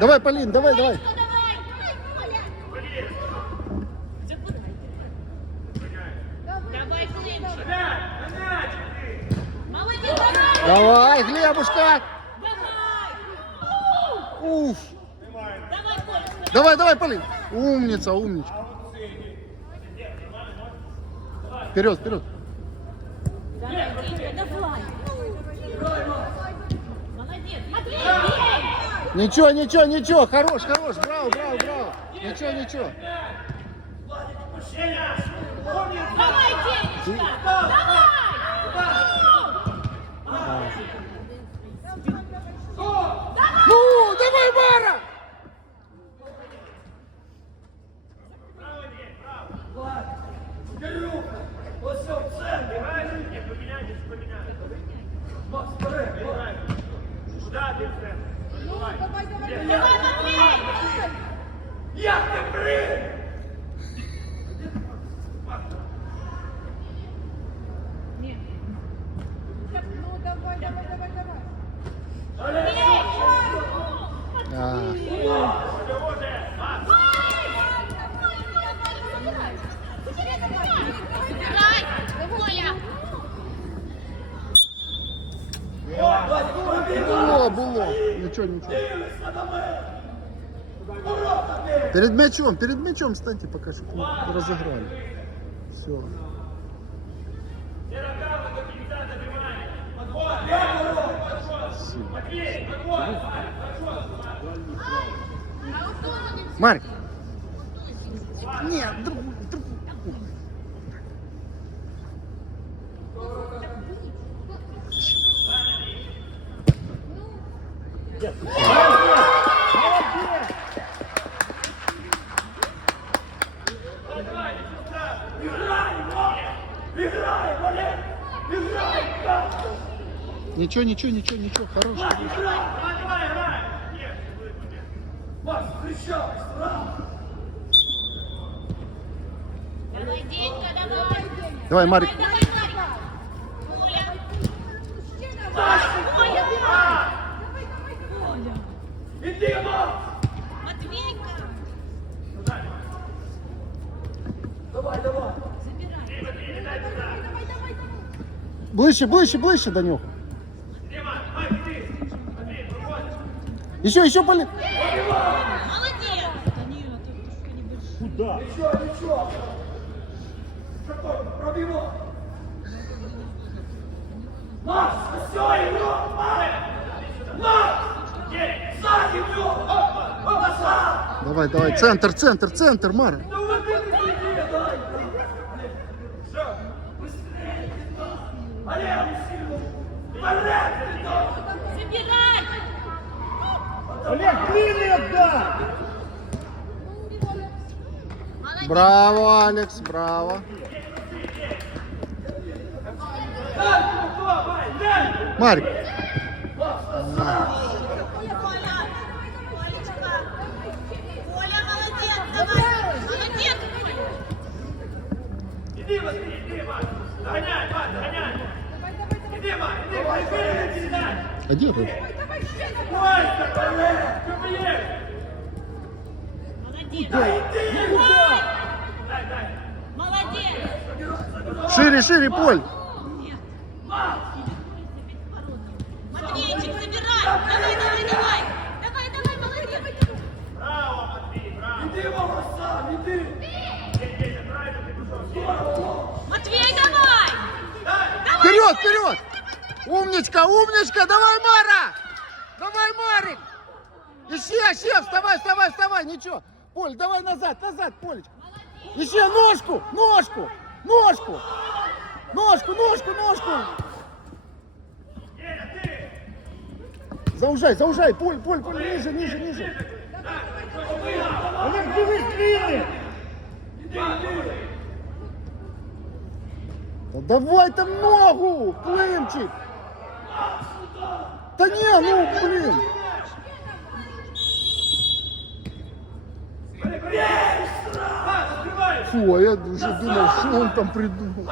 Давай, Полин, давай, давай. Давай, Глебушка. Давай. Уф. Давай. Давай, Полин. Умница, умничка. Вперед, вперед. Ничего, ничего, ничего. Хорош, хорош. Браво, браво, браво. Ничего, ничего. Давай, Як ти при? Ну давай, давай, давай, давай. А, Забирай. Коля. Було, було. Ничего, ничего. Перед мячом, перед мячом станьте пока, чтобы не разыграли. Все. Марк. Нет, друг, Ничего, ничего, ничего, ничего, хорош. Давай, давай, давай. Ні. Макс, кричав, Давай, Денька, давай. Давай, Марик. Макс. Матвейка. Давай, давай. Ближче, ближче, ближче до Еще, еще, Полин. Молодец. Нічого, нічого. Шаток, пробімо. Макс, все, його, Марик. Макс! Є, ззаді в нього. Оп, оп, назад. Давай, давай, центр, центр, центр, Мара. Браво, Алекс, браво. Марик. Иди, иди, Макс. Догоняй, Макс, догоняй. Иди, иди. А где ты? Есть. Молодец. Иди, Давай. Дай, дай. Молодец. Шире, шире, Поль. Матвейчик, забирай! Давай, давай, давай! Давай, давай, молодец! Браво, Матвей, браво. Иди, Вова, сам, иди. Матвей, давай! Давай! Вперед, вперед! Умничка, умничка! Давай, Мара! Давай, Марик! Ищи, ищи, вставай, вставай, вставай, ничего. Поль, давай назад, назад, Полечка. Ищи ножку, ножку, ножку. Ножку, ножку, ножку. Заужай, заужай, Поль, Поль, Поль, ниже, ниже, ниже. Олег, дивись, длинный. Да давай там ногу, Климчик. Да не, ну, блин. Фу, а я уже думал, что он там придумал.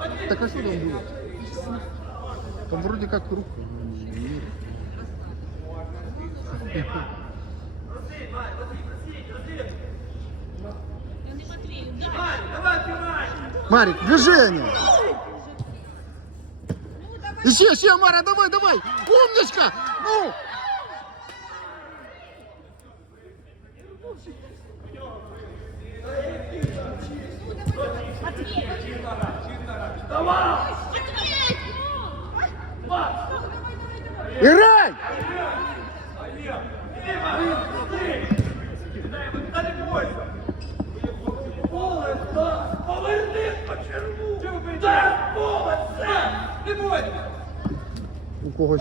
Так а что там было? Там вроде как давай! Марик, движение. Ищи, ищи, Мара, давай, давай. Умничка. Ну. Играй! Та не бойся! Повернись по черву! Дай поле, все! Не бойся! У когось.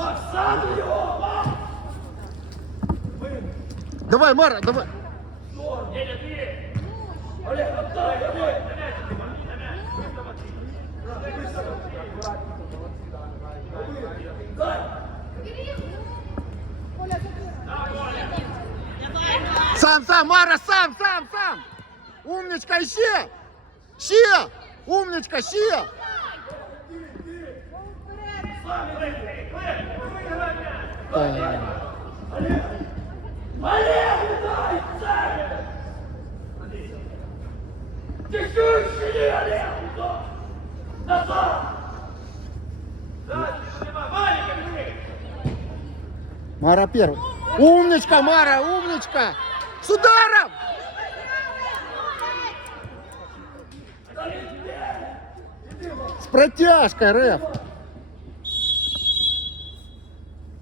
Давай, Мара, давай. Олег, отдай, давай! Коля, забирай. Давай, Марк. Сам, сам, Мара, сам, сам, сам. Умничка, ищи. Ще. Умничка, ще. Мара первый. Умничка, Мара, умничка. С ударом. С протяжкой, Реф.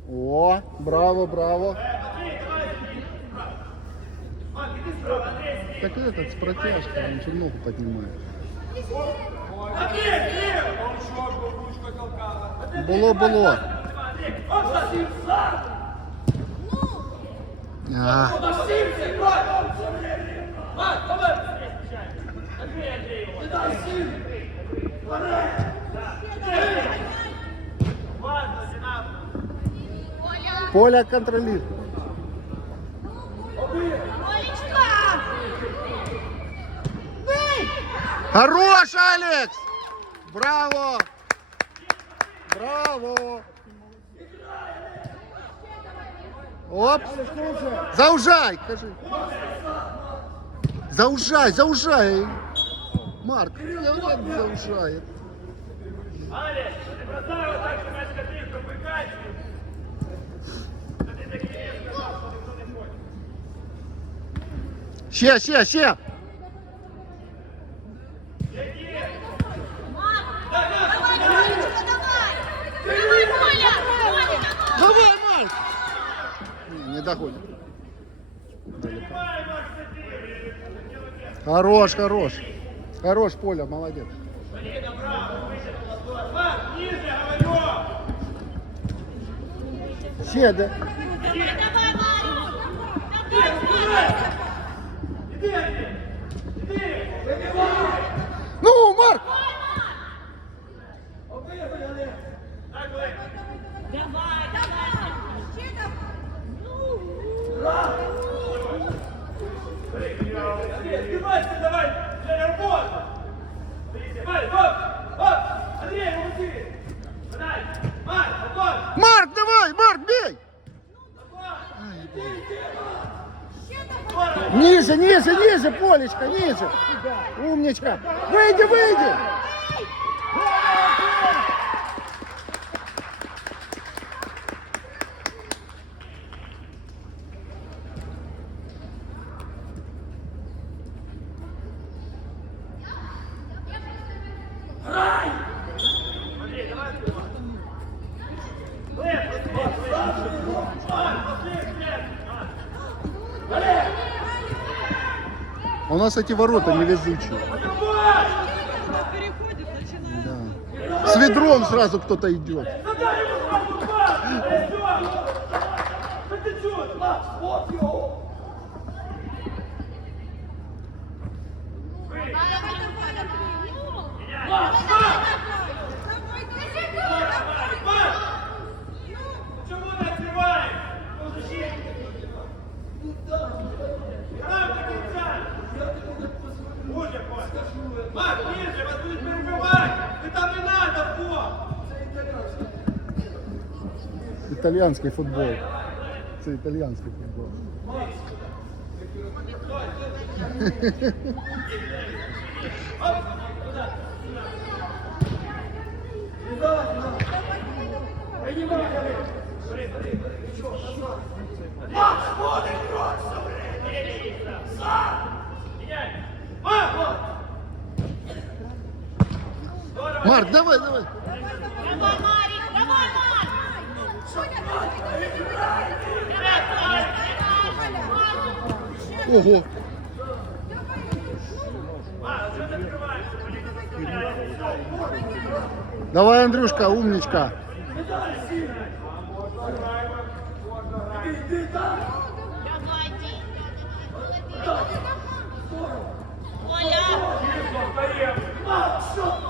О, браво, браво. Так этот с протяжкой, он ногу поднимает. Було, було. Он совсем сам! А, Совсем сыграй! Мать, давай! Андрей, Андрей! Ты дай сын! Ладно, не надо! Оля. Поля контролирует. Хорош, Алекс! Браво! Браво! Оп! Заужай, кажи. Заужай, заужай. Марк, я вот заужает. Аля, ты бросай. Давай, Олечка, давай. Давай, Оля. Оля, давай. Давай, Марк! Не, не доходит. Хорош, хорош. Хорош, Поля, молодец. Марк! Все, да? Давай, давай, Марк. Давай, Марк. Иди, Андрей! Иди! Выбивай! Ну, Марк! Так, Олег! Давай, давай. Ще давай. Андрей, сбивайся, давай! Для работы! Давай, хоп! Хоп! Андрей, уйди! Подай! Марк, давай, Марк, бей! Ниже, ниже, ниже, Полечка, ниже. Умничка. Выйди, выйди. Андрей, давай сбивай! Лев, Марк, последний, Олег! У нас эти ворота невезучие. Давай! Да. С ведром сразу кто-то идет. Задай ему сразу пас! Марк, ніже, вас будуть перебивати! Ти там не треба фон! Італіянський футбол. Это итальянский футбол. Макс, будешь просто время! Сам! Меняй! Макс! Марк, давай, давай. Давай, Марик, давай, Марик! Ого. Давай, Андрюшка, умничка. Давай, Ди. Оля!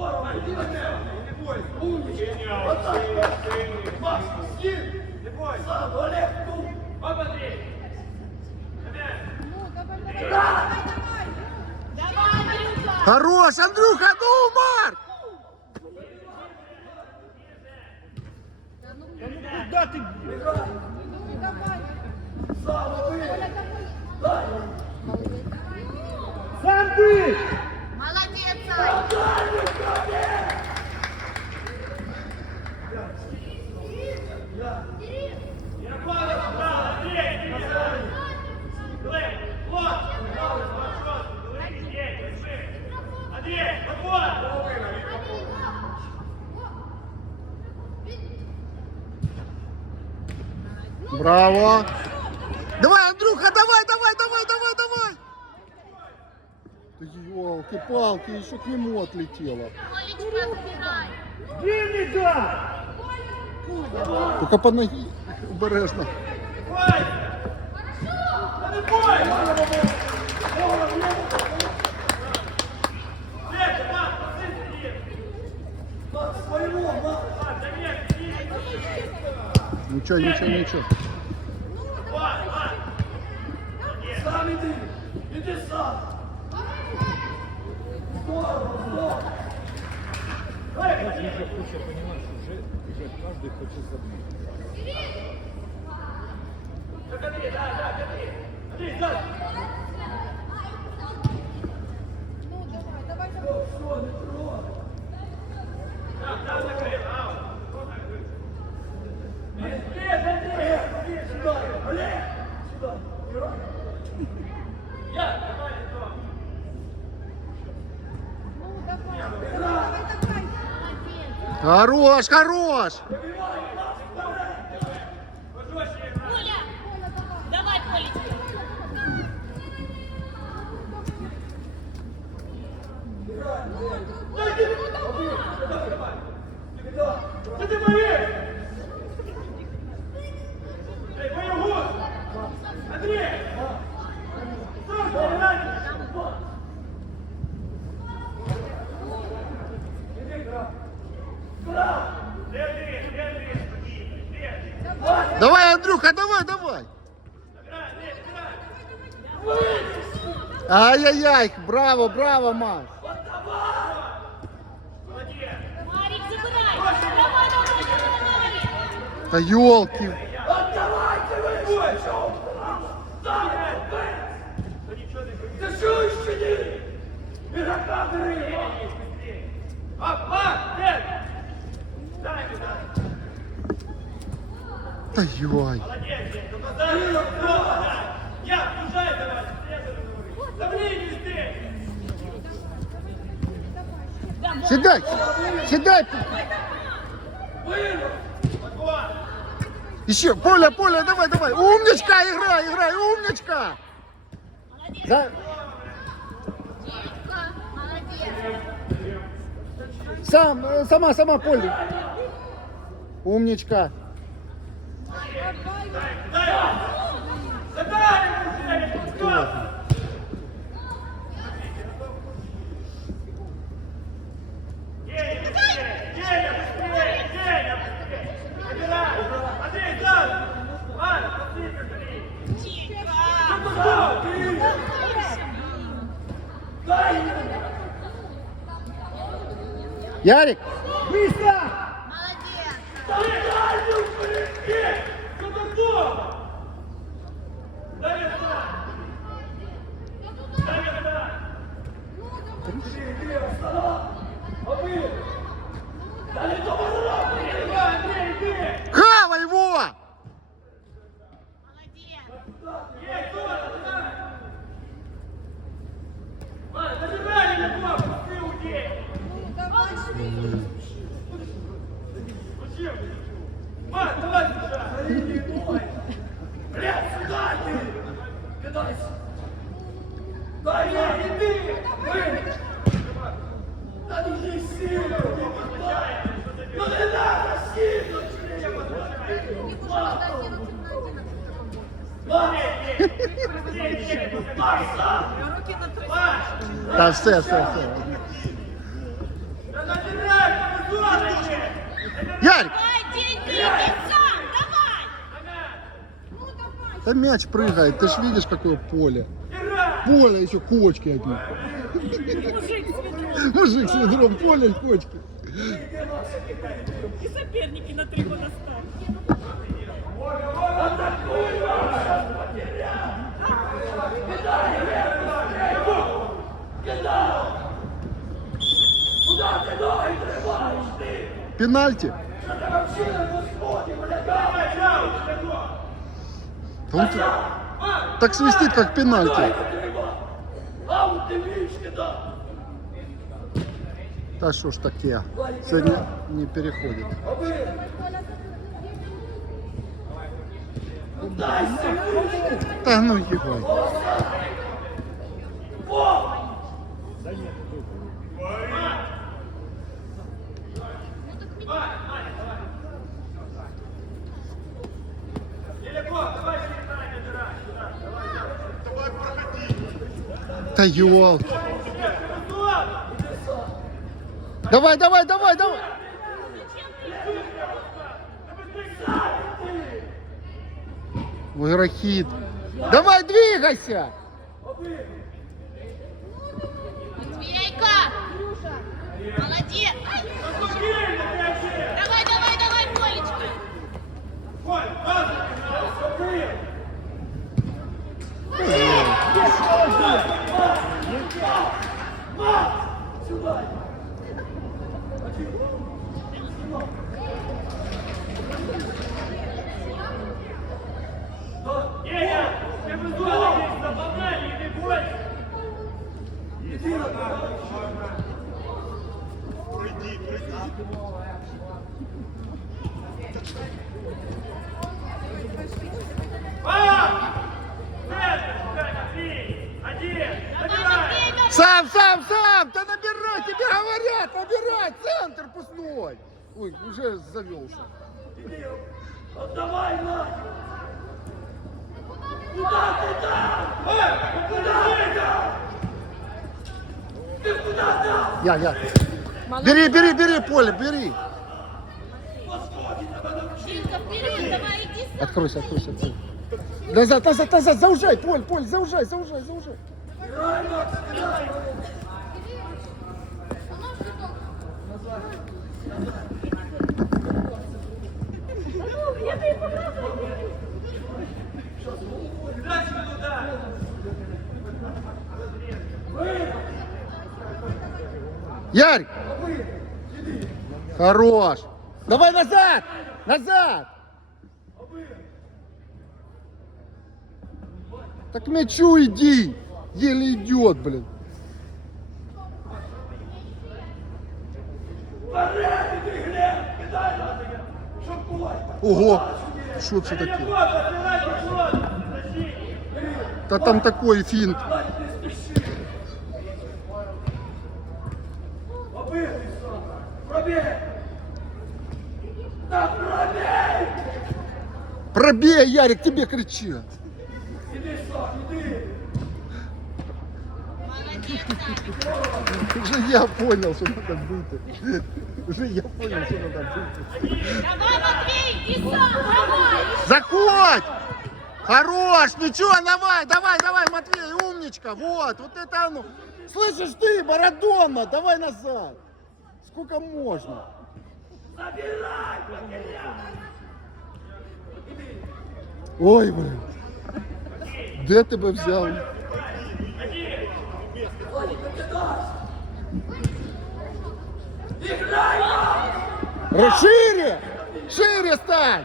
Марюка! Хорош, Андрюха, ну, Марк. Молодец, Ань! Браво. Давай, Андрюха, давай, давай, давай, давай, давай. Елки-палки, еще к нему забирай! Только по ноге обережно. Ничего, ничего, ничего. Хорош, хорош. Коля! Давай, Колечка! Что ты боишься? Эй, боегуз! Андрей! Стой, Андрей! Левый, левый, левый. Давай, Андрюха, давай, давай. Ай-яй-яй, браво, браво, Маш. Марик, забирай! Давай, давай, давай, Марик! Да елки. Ап, ап, нет! Дай мне, дай. Да ёй. Молодец, Дед, ну позови, снова, да. Я, пужай давай, Да блин, не здесь! Седай. Вот! Еще, Поля, Поля, давай, давай. Умничка, играй, играй, умничка. За... Сам, сама, сама, Поля. Умничка. Марик, Дай! Задай, мужик! Пускай! Геня, быстрее! Геня, быстрее! Геня, быстрее! Набирай! Андрей, сзади! Ладно, посыпь, быстрее! Ярик, Молодец. Да все, все, все. Ярик, да мяч прыгает, ты ж видишь, какое поле. Поле еще кочки одни. Мужик с ведром, поле, кочки. И соперники на три года старше. Пенальти. Он так свистит, как пенальти. Да что ж таке? Сегодня не переходит. Да ну его. Да елки. Давай, давай, давай, давай. Ой, Рахит. Давай, двигайся. Матвейка. Молодец. Давай, давай, давай, Колечка. Давай, Матвей, Сам, сам, сам! Да набирай, тебе говорят, набирай, центр пустой. Ой, уже завелся. Я, я. Бери, бери, бери поле, бери. Откройся, откройся, откройся. Назад, назад, назад, заужай, Поль, Поль, заужай, заужай, заужай. Ярь! Хорош! Давай назад! Назад! Так мячу иди! Еле идет, блин. Ого! Что це таке? Та там такой финт. Пробей, Ярик, тебе кричат. Уже я понял, что надо быть. Уже я понял, что надо быть. Давай, Матвей, иди сам, давай. Заходь! Хорош, ничего, давай, давай, давай, Матвей, умничка, вот, вот это оно. Слышишь ты, Марадона, давай назад. Сколько можно? Ой, блин. Де тебе взяв? Р- Шире! Шире стань!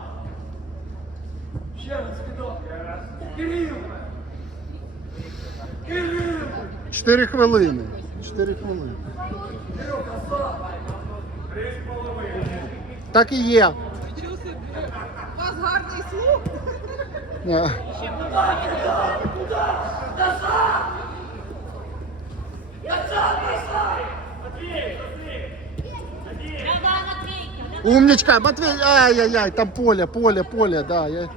Жестче, блин. Чотири хвилини. Чотири хвилини. Так і є. У вас гарний слух. Ні. Давай, Матвейка, давай. Умничка, Матвей, ай-яй-яй, там поле, поле, поле, да. Я...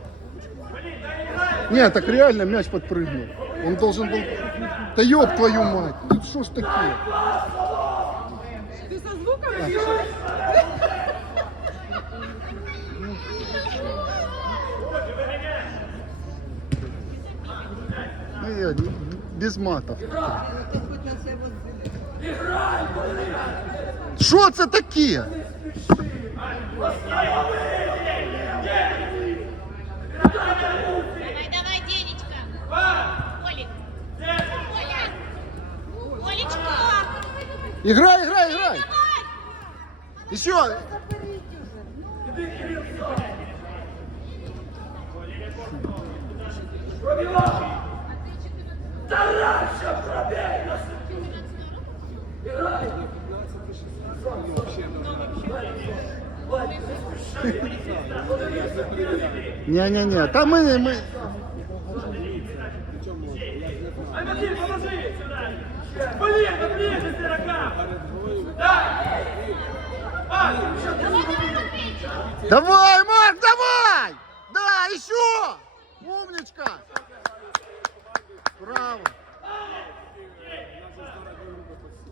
Нет, так реально мяч подпрыгнул. Он должен был... Да ёб твою мать, ну что ж такие? Ти со звуком? Ну, не- без матов. Що це таке? Давай, давай, Играй, играй, играй. Еще. Не-не-не, там мы, мы... Ай, Матвей, положи сюда! Блин, Матвей, за стирокам! Да! А, Давай, Марк, давай! Да, еще! Умничка! Браво!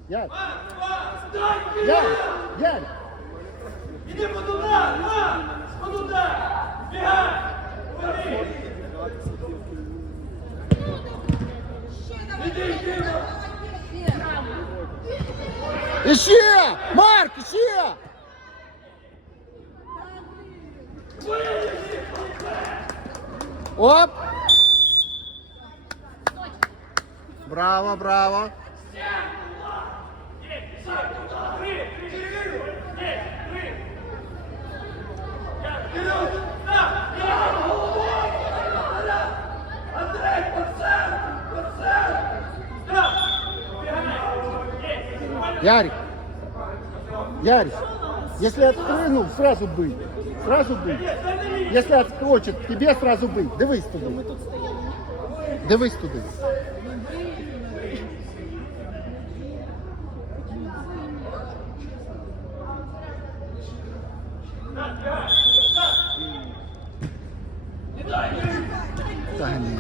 Ярь! Ярь! Ярь! иди под удар, на! Под удар! Бегай! Уходи! Еще! Марк, еще! Оп! Браво, браво! Ярик! Ярик! Если отпрыгнул, сразу быть. Сразу быть. Если отскочит, тебе сразу быть. Дивись туди. Дивись туди. Та ні.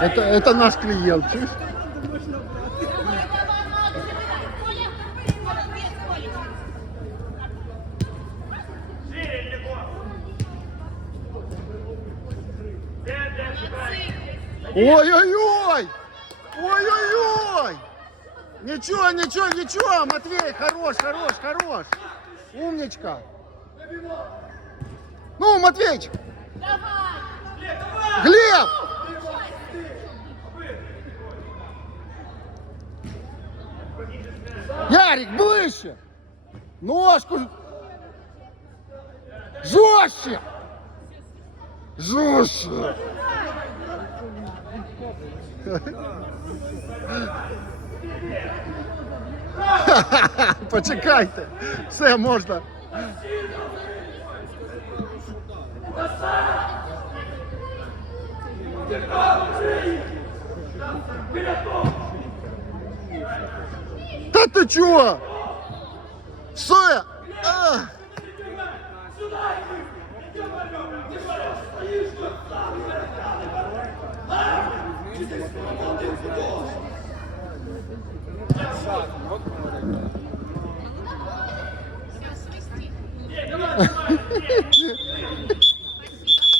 Это, это наш клиент, Давай, давай, забирай. Ой-ой-ой! Ой-ой-ой! Ничего, ничего, ничего, Матвей, хорош, хорош, хорош. Умничка. Ну, Матвейчик, Давай. Глеб! Ярик, ближче! Ножку! Жорстче! Жорстче! Почекайте, все можна. Та ти чого? Все! А!